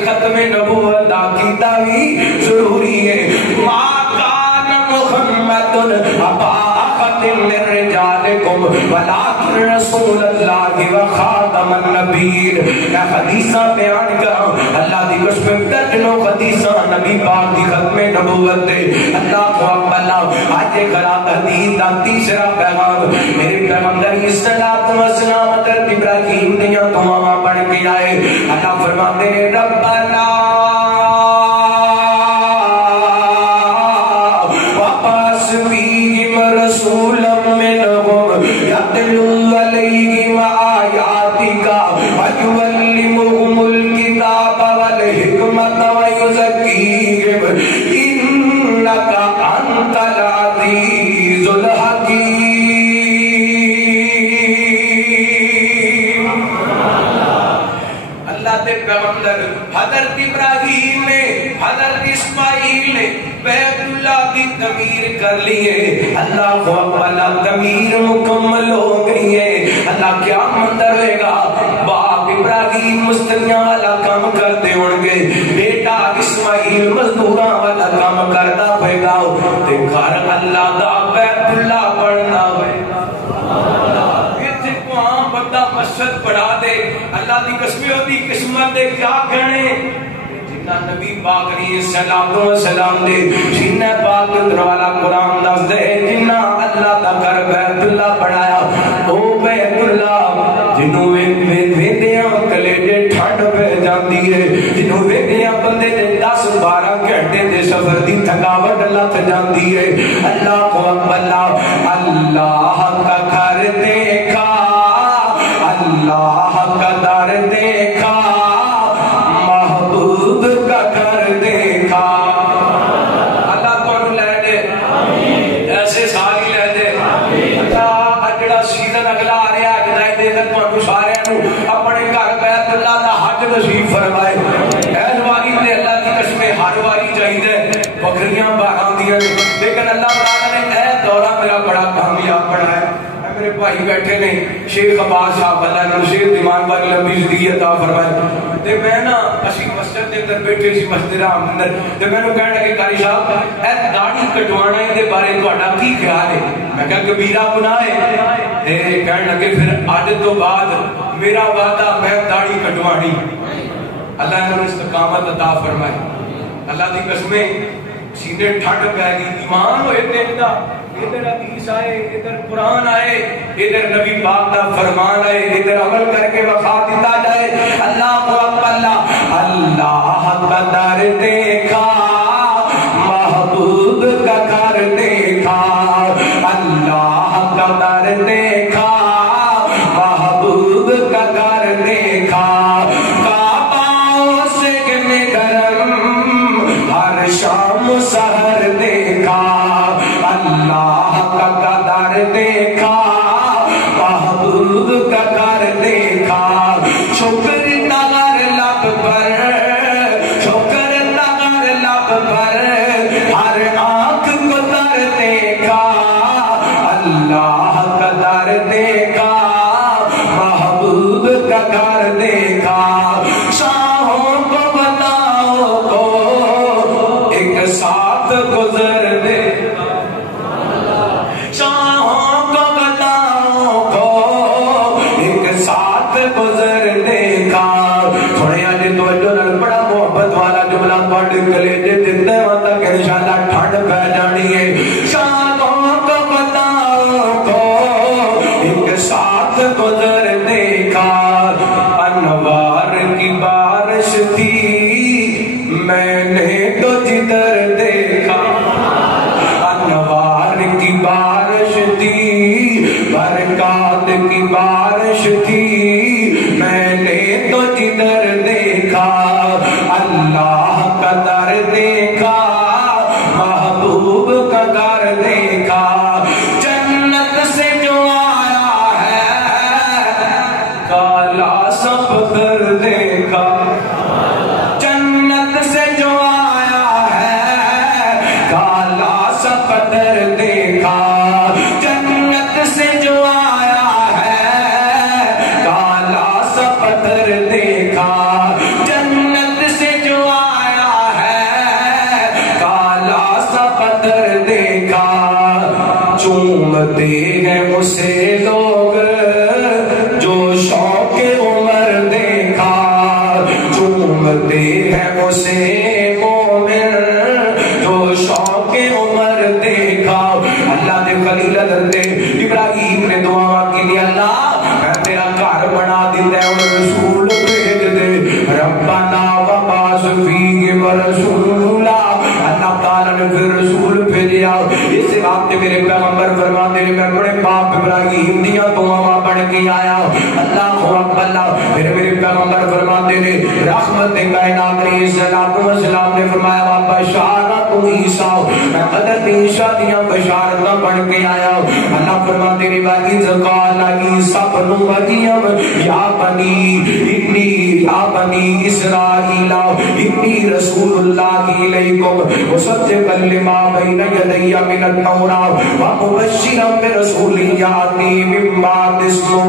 ختم نبوت دا عقیدہ بھی ضروری ہے ما کان محمد ابا احد من رجالکم ولکن رسول اللہ و خاتم النبیین میں حدیثاں بیان کرا اللہ دی قسم درجنوں حدیثاں نبی پاک دی ختم نبوت دے اللہ اکبر آج قرات حدیث دا تیسرا پیغام میرے پیغمبر علیہ الصلوۃ والسلام حضرت ابراہیم دیاں دعاواں پڑھ کے آئے اللہ فرماتے ہیں ربنا رسولا منهم يتلو عليهم آياتك ويعلمهم الكتاب والحكمة ويزكيهم إنك أنت العزيز الحكيم اللہ دے پیغمبر حضرت ابراہیم نے حضرت اسماعیل نے بیت اللہ کی تعمیر کر لیے اللہ اکبر تعمیر مکمل ہو گئی ہے اللہ کیا منظر ہوئے گا باپ ابراہیم مستریاں والا کام کرتے ہوں گے بیٹا اسماعیل مزدوراں والا کام کرتا ہوئے گا تے گھر اللہ دا بیت اللہ پڑھنا ہوئے گا بندہ مسجد پڑھا دے اللہ دی قسمیں ہوتی قسمت دے کیا کہنے جنہ نبی پاک علیہ السلام دے جنہ پاک دروالا قرآن دس دے جنہ اللہ دا کر بیت اللہ پڑھایا او بیت اللہ جنہوں ویدیاں کلیجے ٹھنڈ پہ جاندی ہے جنہوں ویدیاں بندے دے 10-12 گھنٹے دے سفر دی تھکاوٹ اللہ تے جاندی ہے اللہ کو اللہ کا گھر دیکھا اللہ کا در دیکھا محبوب کا گھر دیکھا اللہ کو لے دے ایسے ساری لے دے اللہ اجڑا سیزن اگلا آ رہا ہے دے دے تو سارے اپنے گھر بیت اللہ دا حج نصیب فرمائے ایس واری تے اللہ کی قسمیں ہر واری چاہیے بکریاں باہر دیا لیکن اللہ تعالیٰ نے اے دورہ میرا بڑا کامیاب بڑھایا میرے بھائی بیٹھے نے شیخ عباس صاحب اللہ نے شیخ دیوان پر لمبی زندگی عطا فرمائے تے میں نا اسی مسجد دے اندر بیٹھے سی مسجد اندر تے میں نے کہنا کہ قاری صاحب اے داڑھی کٹوانے دے بارے تہاڈا کی خیال ہے میں کہا کبیرہ گناہ ہے تے کہنا کہ پھر اج تو بعد میرا وعدہ میں داڑھی کٹوانی اللہ نے استقامت عطا فرمائے اللہ دی قسمیں سینے ٹھنڈ پہ گئی ایمان ہوئے دیکھتا ادھر حدیث آئے ادھر قرآن آئے ادھر نبی پاک دا فرمان آئے ادھر عمل کر کے وفا دیتا جائے اللہ اکبر اللہ کا در دیکھا محبوب کا گھر دیکھا اللہ کا در دیکھا محبوب کا گھر دیکھا کعبہ سے گرم ہر شام سحر دیکھا اللہ کا قدر دیکھا محبوب کا گھر دیکھا شکر نگر لب پر شکر نگر لب پر ہر آنکھ کو در دیکھا اللہ کا در دیکھا محبوب کا گھر دیکھا شاہوں کو بتاؤ کو ایک ساتھ گزر دے گزر دیکھا سونے آج توجہ بڑا محبت والا جملہ پڑھ کلیجے دیتے وقت تک انشاءاللہ ٹھنڈ پہ جانی ہے شانوں کو بتاؤ کو ایک ساتھ گزر دیکھا انوار کی بات تھی میں نے تو جدھر دیکھا انوار کی بارش تھی برکات کی بارش تھی میں نے تو جدھر دیکھا اللہ کا در دیکھا محبوب کا در دیکھا جنت سے جو آیا ہے کالا سا پتھر دیکھا جنت سے جو آیا ہے کالا سا پتھر دیکھا جنت سے جو آیا ہے کالا سا پتھر دیکھا جنت سے جو آیا ہے کالا سا پتھر دیکھا چومتے ہیں اسے لوگ جو شوق عمر دیکھا چومتے ہیں اسے مومن جو شوق عمر دیکھا اللہ نے خلیل حضرت ابراہیم نے دعا کی دی اللہ میں تیرا گھر بنا دیتا ہے اور رسول بھیج دے ربنا وبعث فیہم رسولا اللہ تعالیٰ نے پھر رسول بھیجا اس بات نے میرے پیغمبر فرماتے ہیں میں اپنے باپ ابراہیم دیا دعا پڑھ کے آیا اللہ اکبر پھر میرے پیغمبر فرماتے ہیں رحمت کائنات علیہ السلام نے فرمایا بابا بشارت عیسیٰ میں حضرت عیسیٰ دیا بشارت پڑھ کے آیا اللہ فرماتے ہیں باقی زکال عیسیٰ بنو مریم یا بنی اسرائیل انی رسول اللہ علیکم مصدقا لما بین یدی من التوراۃ ومبشرا برسول یاتی من بعد اسمہ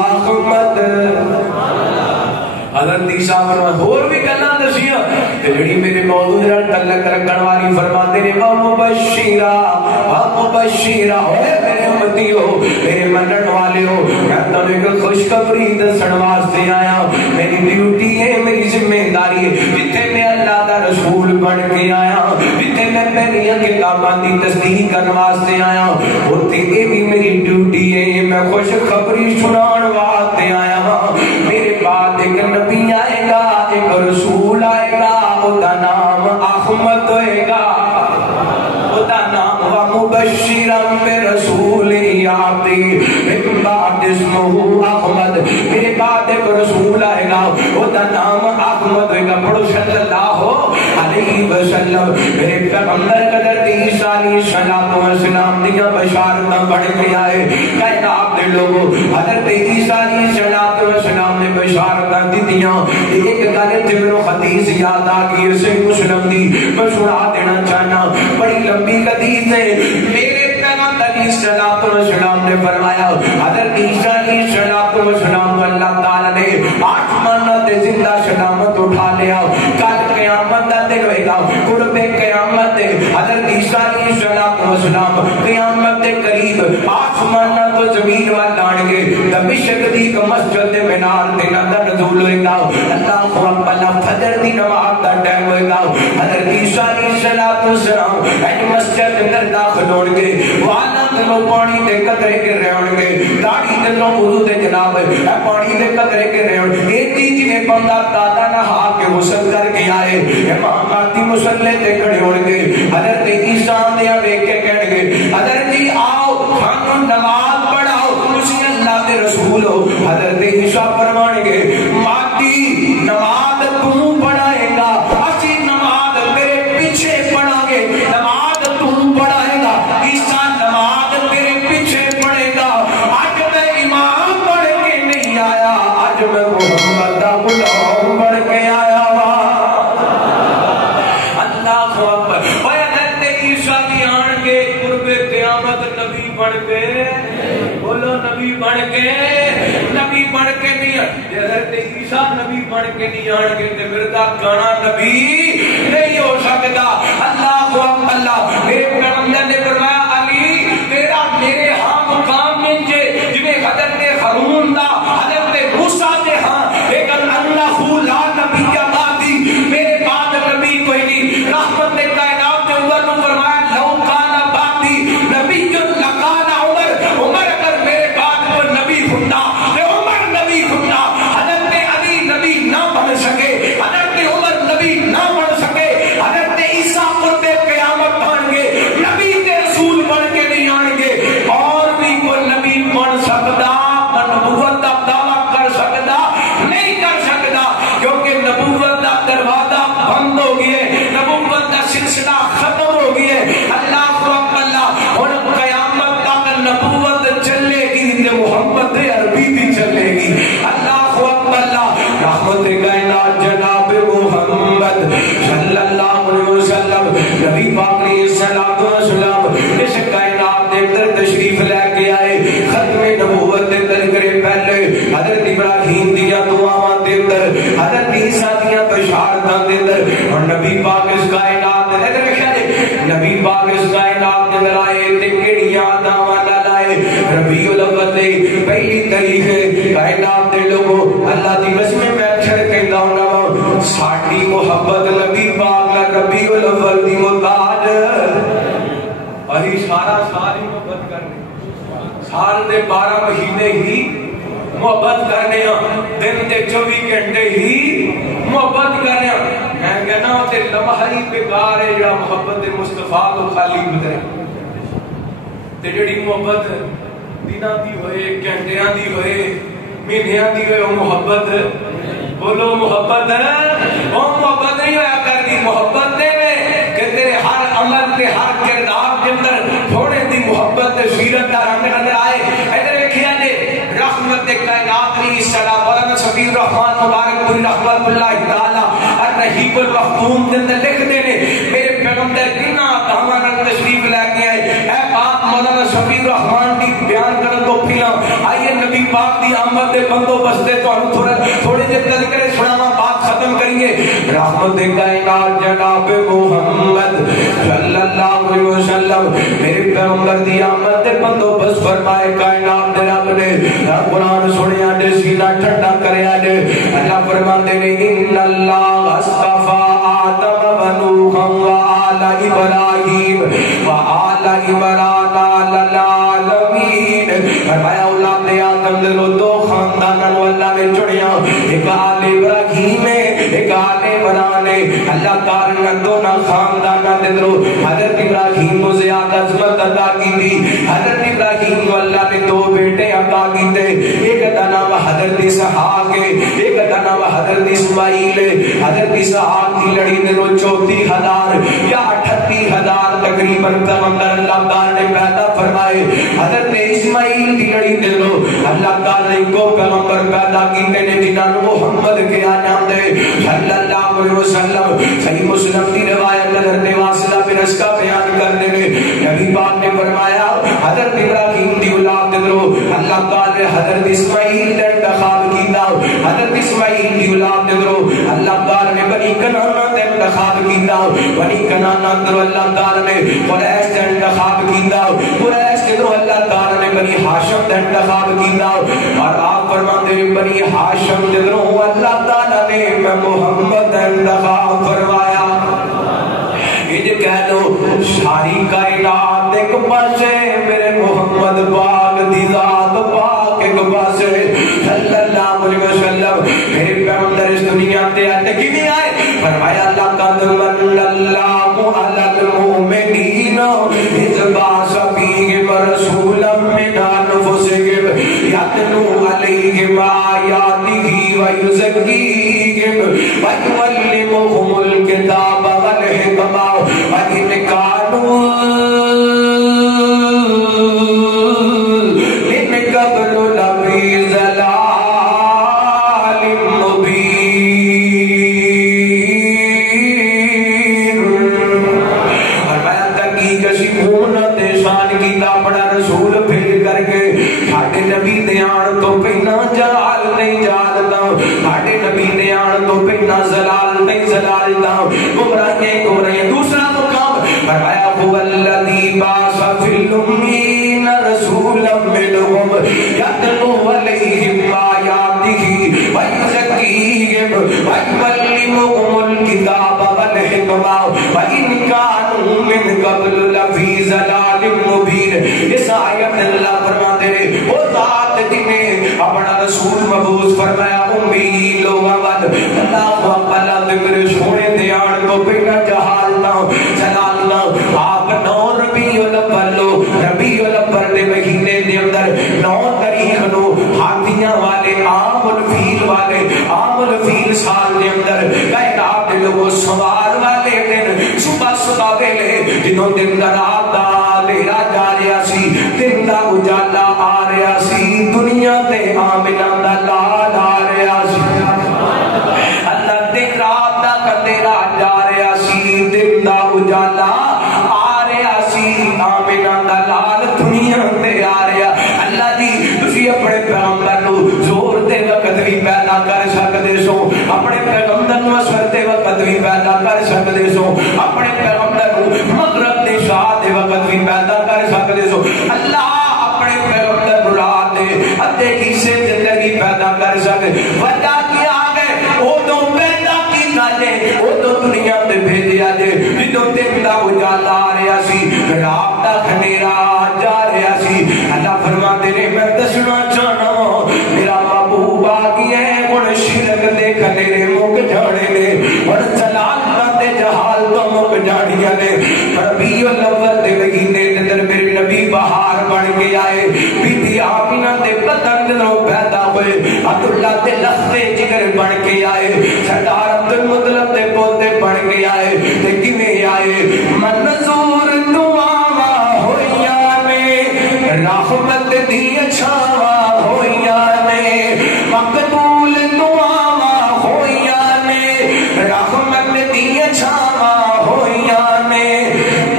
احمد حضرت عیسیٰ فرماتے اور بھی گلاں دسیاں تے جڑی میرے موضوع نال تعلق رکھن والی فرماتے نے مبشرا اے میرے امتیو میرے منن والے ہو میں تمہیں ایک خوشخبری دسن واسطے آیا میری ڈیوٹی ہے میری ذمہ داری ہے جتھے میں اللہ دا رسول بن کے آیا جتھے میں پہلی کتاباں دی تصدیق کرن واسطے آیا اوتھے اے بھی میری ڈیوٹی ہے میں خوشخبری سنان واسطے آیا میرے بعد ایک نبی آئے گا ایک رسول آئے گا اودا نام احمد ہوئے گا اودا نام ومبشرا برسول یاتی من بعد اسمہ احمد میرے بعد ایک رسول آئے گا اودا نام احمد ہوئے گا پڑھو صلی اللہ علیہ وسلم میرے پیغمبر حضرت عیسیٰ علیہ السلام دیا بشارتاں پڑھ کے آئے کہتا آپ نے لوگوں حضرت عیسیٰ علیہ السلام نے بشارتاں دی دیا ایک گل جبرو حدیث یاد آ گئی اسے مسلم دی میں سنا دینا چاہنا بڑی لمبی حدیث ہے میرے پیغمبر علیہ السلام نے فرمایا حضرت عیسیٰ علیہ السلام کو اللہ تعالیٰ نے آسمانوں تے زندہ سلامت اٹھا لیا کل قیامت دا دن ہوئے گا قرب قیامت حضرت عیسیٰ علیہ السلام قیامت کے قریب آسمانوں تو زمین وال آن گے دمشق دی مسجد دے مینار تے نظر نزول ہوئے گا اللہ اکبر فجر دی نماز دا ٹائم ہوئے گا حضرت عیسیٰ علیہ السلام ایک مسجد اندر داخل ہون گے والا تنو پانی دے قطرے کے رہن گے داڑھی تنو وضو دے جناب اے پانی دے قطرے کے رہن اے جی میں بندہ دادا نہا کے غسل کر کے آئے امام مہدی مصلی تے کھڑے ہون گے حضرت عیسیٰ دیا ویکھ کے کہن گے حضرت جی آؤ سانو نماز پڑھاؤ تسی اللہ دے رسول ہو حضرت عیسیٰ فرمان گے مہدی نماز تو پڑھائے گا اسی نماز میرے پیچھے پڑھا گے نماز تو پڑھائے گا عیسیٰ نماز میرے پیچھے پڑھے گا آج میں امام پڑھ کے نہیں آیا آج میں محمد دا غلام پڑھ کے آیا اللہ اکبر حضرت عیسیٰ کی آن کے قرب قیامت نبی بن کے بولو نبی بن کے نہیں حضرت عیسیٰ نبی بن کے نہیں آن کے پھر دا گانا نبی نہیں ہو سکتا اللہ اللہ میرے پیغمبر نے فرمایا علی تیرا میرے ہاں مقام میں جنہیں حضرت ہارون دا حضرت موسیٰ دے ہاں لیکن اللہ لا نبی بعدی میرے بعد نبی کوئی نہیں رحمت کائنات نے عمر کو فرمایا لو کان بعدی نبی جو لکان عمر اگر میرے بعد پر نبی ہوتا عمر نبی ہوتا حضرت علی ابراہیم دیا دعاواں دے اندر حضرت عیسیٰ دیا بشارتاں دے اندر اور نبی پاک اس کائنات دے اندر دیکھا جی نبی پاک اس کائنات دے اندر آئے تے کیڑیاں دعواں نال آئے ربیع الاول دے پہلی تاریخ کائنات دے لوگوں اللہ دی قسم میں اکثر کہندا ہوندا ساڈی محبت نبی پاک نال ربیع الاول دی محتاج ابھی سارا سال ہی محبت کرنے سال دے 12 مہینے ہی محبت کرنے دن دے 24 گھنٹے ہی محبت کرنے میں کہنا تے لمحہ ہی بیکار ہے جڑا محبت مصطفیٰ تو خالی گزرے تے جڑی محبت دناں دی ہوئے گھنٹیاں دی ہوئے مہینیاں دی ہوئے وہ محبت بولو محبت وہ محبت نہیں ہویا کرتی محبت دے کہ تیرے ہر عمل تے ہر کردار کے اندر تھوڑے دی محبت تے سیرت دا رنگ نظر آئے ادھر دیکھیا جی رحمت کائنات علیہ السلام مولانا شفیع الرحمن مبارک پوری رحمت اللہ تعالی الرحیم الرحیم دے اندر لکھتے ہیں میرے پیغمبر کتنا دھاما نال تشریف لے کے آئے اے پاک مولانا شفیع الرحمن دی بیان کرن تو پھیلا آئیے نبی پاک دی آمد دے بندوبست دے تھوڑے دیر تذکرے سناواں بات ختم کریے رحمت کائنات جناب محمد صلی اللہ علیہ وسلم میرے پیغمبر دی آمد دے بندوبست فرمائے کائنات دے رب نے قرآن سنیا دے سینہ ٹھنڈا کریا دے اللہ فرماتے نے ان اللہ اصطفیٰ آدم و نوح و آل ابراہیم و آل عمران للعالمین فرمایا اولاد آدم دے دو خاندانوں اللہ نے چڑیا ایک آل ابراہیم ہے ایک آل عمران ہے اللہ تعالی نے دونوں خاندانوں دے درو حضرت ابراہیم کو زیادہ عظمت عطا کی تھی حضرت ابراہیم کو اللہ نے دو بیٹے عطا کی تھے ایک کا نام حضرت اسحاق ہے ایک کا نام حضرت اسماعیل ہے حضرت اسحاق کی لڑی درو 34,000 یا 38,000 تقریباً پیغمبر اللہ تعالی نے پیدا فرمائے حضرت اسماعیل کی لڑی درو اللہ تعالی نے کو پیغمبر پیدا کیتے نے جنہاں محمد کے نام دے صلی اللہ علیہ وسلم صحیح مسلم کی روایت حضرت واصلہ بن اسقا بیان کرنے میں نبی پاک نے فرمایا حضرت ابراہیم دی اولاد درو اللہ تعالی نے حضرت اسماعیل کا انتخاب کیتا حضرت اسماعیل دی اولاد درو اللہ تعالی نے بنی کنعان کا انتخاب کیتا بنی کنعان درو اللہ تعالی نے قریش کا انتخاب کیتا قریش کے درو اللہ تعالی نے بنی ہاشم کا انتخاب کیتا اور آپ فرماتے ہیں بنی ہاشم کے درو اللہ تعالی نے محمد کا انتخاب فرمایا یہ کہہ دو ساری کائنات ایک پاسے میرے محمد پاک دی ذات پاک ایک پاسے صلی اللہ علیہ وسلم میرے پیغمبر اس دنیا تے آتے کی نہیں آئے فرمایا اللہ قد من اللہ علی المؤمنین اذ بعث فیہم رسولا من انفسہم یتلو علیہم آیاتہ ویزکیہم ویعلمہم الکتاب والحکمہ وَإِنْ كَانُوا مِنْ قَبْلُ لَفِي ضَلَالٍ مُبِينٍ فرمایا تحقیق اسی مونت شان کیتا بڑا رسول بھیج کر کے ساڈے نبی دے آن تو پہنا جال نہیں جالتا ساڈے نبی دے آن تو پہنا زلال نہیں زلالتا گمراہیاں دوسرا مقام فرمایا هو الذی بعث فی الامین رسولا منہم یتلو علیہم آیاتہ ویزکیہم ویعلمہم الکتاب والحکمہ وإن كانوا من قبل لفی ضلال مبین اس آیت اللہ فرماتے ہیں وہ ذات جنہیں اپنا رسول مبعوث فرمایا امی لوگاں ود اللہ اکبر میرے سونے دیان کو پہنا جہالنا چلالنا آپ 9 ربیع الاول ربیع الاول دے مہینے دے اندر 9 تاریخ نو ہاتھیاں والے عام الفیل والے عام الفیل سال دے اندر کائنات دے لوگوں سوار والے دن صبح صبح ویلے جنہوں دن دا رات دا اندھیرا جا رہا سی دن دا اجالا آ رہا سی دنیا تے آمنہ دا لال آ رہا سی اللہ دن رات دا اندھیرا جا رہا سی دن دا اجالا آ رہا سی آمنہ دا لال دنیا تے آ رہا اللہ دی تسی اپنے پیغمبر نو زور دے وقت بھی پیدا کر سکتے سو اپنے پیغمبر مسفر دے وقت بھی پیدا کر سکتے سو اپنے پیغمبر مغرب دے شاہ دے وقت بھی پیدا کر سکتے سو اللہ اپنے پیغمبر رات دے ادھے حصے زندگی پیدا کر سکتے وجہ کیا ہے وہ تو پیدا کی جائے وہ تو دنیا میں بھیجیا جے جدوں دن دا اجالا آ رہا سی رات دا کھنیرا جا رہا سی اللہ فرماتے نے میں دسنا چاہنا میرا محبوب آ گیا ہے ہن شرک دے کھنیرے مک جانے نے ہن جلالت دے جہال تو مک جانیاں نے ربیع الاول دے مہینے دے اندر میرے نبی بہار بن کے آئے بی بی آمینہ دے بدن دے پیدا ہوئے عبداللہ دے لختے جگر بن کے آئے سردار عبد المطلب دے پوتے بن کے آئے تے کیویں آئے منظور دعاواں ہویاں میں رحمت دی چھاواں ہویاں نے مقبول دعاواں ہویاں نے رحمت دی چھاواں ہویاں نے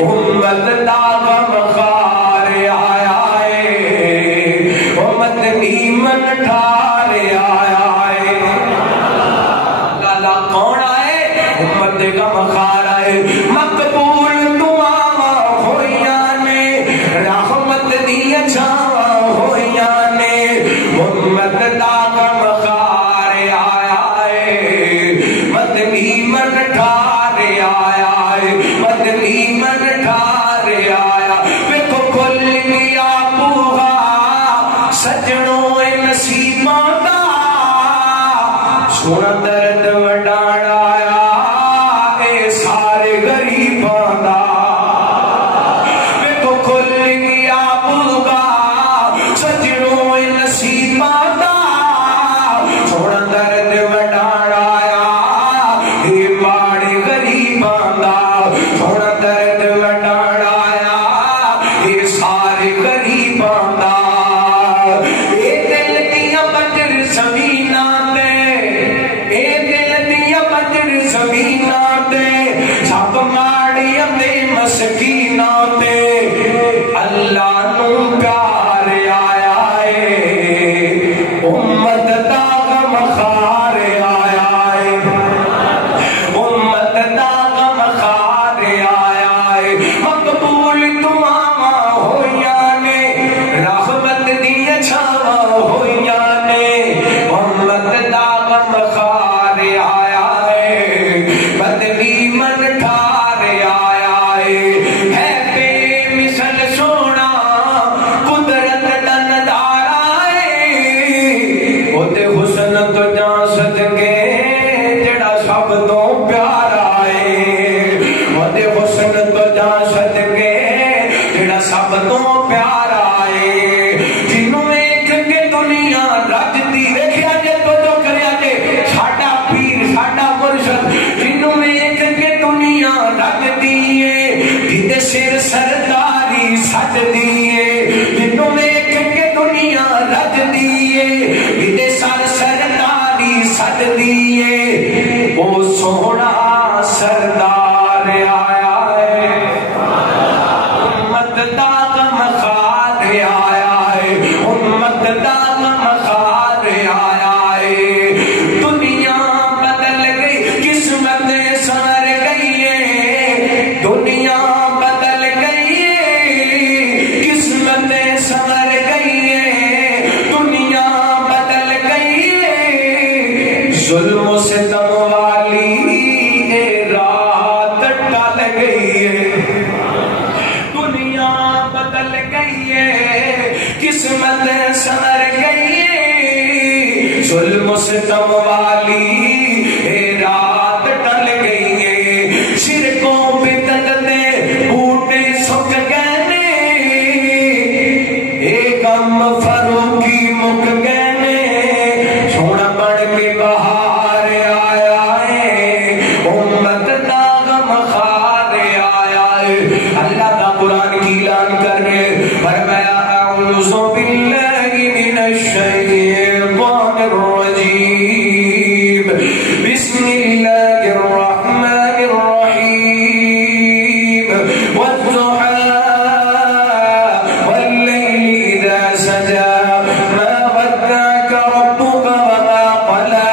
امت دا غم خار آیا ہے امت نیمن ٹھار آیا ہے لالا کون آئے امت دے غم خار آئے مقبول دعاواں ہویاں نے رحمت دی چھاواں ہویاں نے امت دا غم خار آیا ہے مدنی من ٹھار آیا ہے مدنی من ٹھار آیا ویکھو کھل گیا بوہا سجنوں نصیباں دا سونا درد وڈان آیا اے سارے غریباں دا ویکھو کھل گیا بوہا سجنوں نصیباں دا سونا درد وڈان آیا اے ماڑے غریباں دا سونا درد وڈان آیا اے سارے غریباں دا اے دل دیاں بجر زمیناں تے اے دل دیاں بجر زمیناں تے سب ماڑیاں تے مسکیناں تے اللہ نو پیار آیا ہے امت دا غم خار آیا ہے امت دا غم خار آیا ہے مقبول دعاواں ہویاں نے رحمت دی چھاواں ہویاں نے امت دا غم خار آیا ہے بدنی من ٹھار آیا ہے بے مثل سونا قدرت دندار آئے او تے حسن تو جان صدقے جڑا سب تو پیارا ہے او تے حسن تو جان صدقے جڑا سب تو پیارا ہے جنوں ویکھ کے دنیا رجدی ویکھیا جے تو جو کریا جے ساڈا پیر ساڈا مرشد جنوں ویکھ کے دنیا رجدی ہے جدے سر سرداری سجدی ہے جنوں ویکھ کے دنیا رجدی ہے جدے سر سرداری سجدی ہے او سونا سردار آیا ہے امت دا غم خار آیا ہے امت دا غم خار آیا ہے دنیا بدل گئی قسمت سنر گئی ہے دنیا بدل گئی ہے قسمت سنر گئی ہے دنیا بدل گئی ہے ظلم و ستم والی اے رات ٹل گئی ہے دنیا بدل گئی ہے قسمت سنر گئی ہے ظلم و ستم والی اے رات ٹل گئی ہے شرکوں بدت دے بوٹے سک گئے نے اے غم فروخی مک گئے نے سونا بن کے بہار آیا ہے امت دا غم خار آیا ہے اللہ دا قرآن کی اعلان کر رہے فرمایا اعوذ باللہ من الشیطان الرجیم بسم اللہ الرحمن الرحیم والضحى والليل إذا سجى ما ودعك ربك وما قلى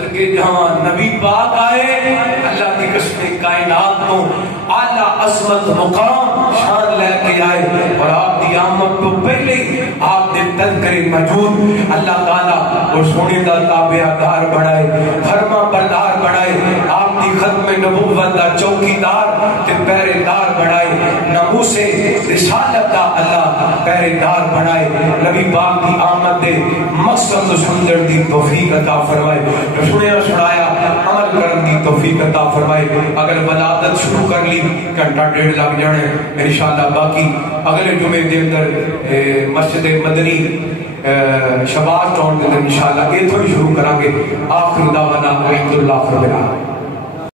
صدقے جہاں نبی پاک آئے اللہ کی قسم کائنات کو اعلیٰ عظمت مقام شان لے کے آئے اور آپ کی آمد تو پہلے آپ نے تذکرے موجود اللہ تعالیٰ اور سونے کا تابعدار بڑھائے فرما بردار بڑھائے آپ کی ختم نبوت کا چوکیدار کے پہرے دار بڑھائے ناموس رسالت کا اللہ پہرے دار بڑھائے نبی پاک کی آمد دے مقصد سمجھن دی توفیق عطا فرمائے سنیا سنایا عمل کرن دی توفیق عطا فرمائے اگر ولادت شروع کر لی گھنٹہ ڈیڑھ لگ جانے انشاءاللہ باقی اگلے جمعے دے اندر مسجد مدنی شباز ٹاؤن دے اندر انشاءاللہ یہ تو ہی شروع کریں گے آخر دعوانا الحمدللہ رب العالمین